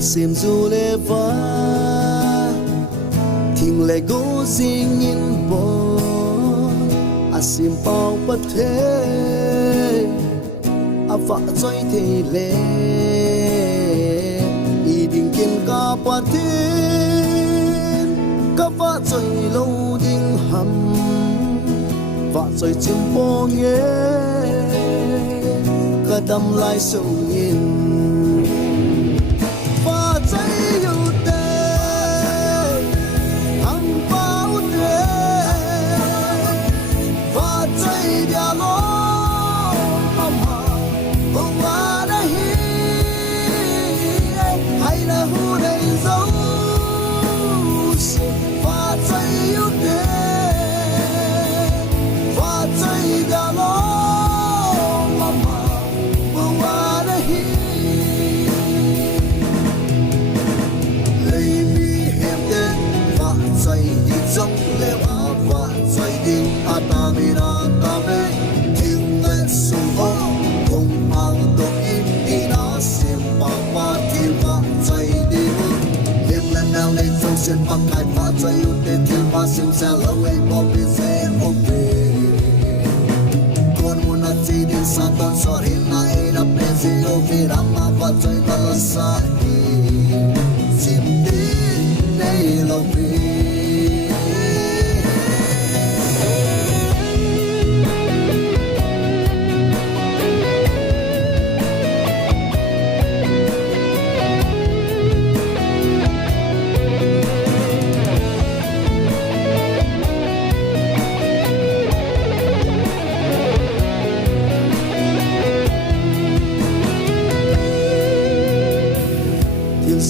xem du lê vã thình lệ gỗ riêng in bò à sim bao bất thế à vợ dối thì lệ ý định kiên ca bà thiên ca vợ dối lâu đinh hầm vợ dối chim bò nghe ca đâm lại sông nhìn trên băng cài phá dây ưu tiên thiên ba xem xe lâu ấy bỏ bê dễ ôm về con muốn ăn gì đến xa con xóa hiện nay đập bê dễ ưu vì đám mà phá dây ta là xa đi xin đến đây lâu về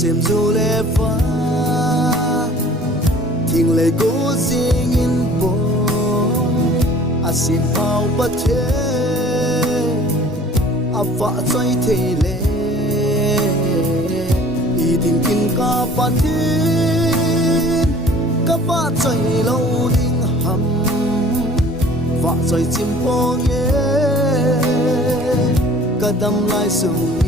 xem du lê vã thình lệ gỗ riêng in bò à xin bao bất thế à vợ dối thì lệ ý tình kinh ca bà thiên ca vợ dối lâu đinh hầm vợ dối chim bò nghe ca đâm lại sông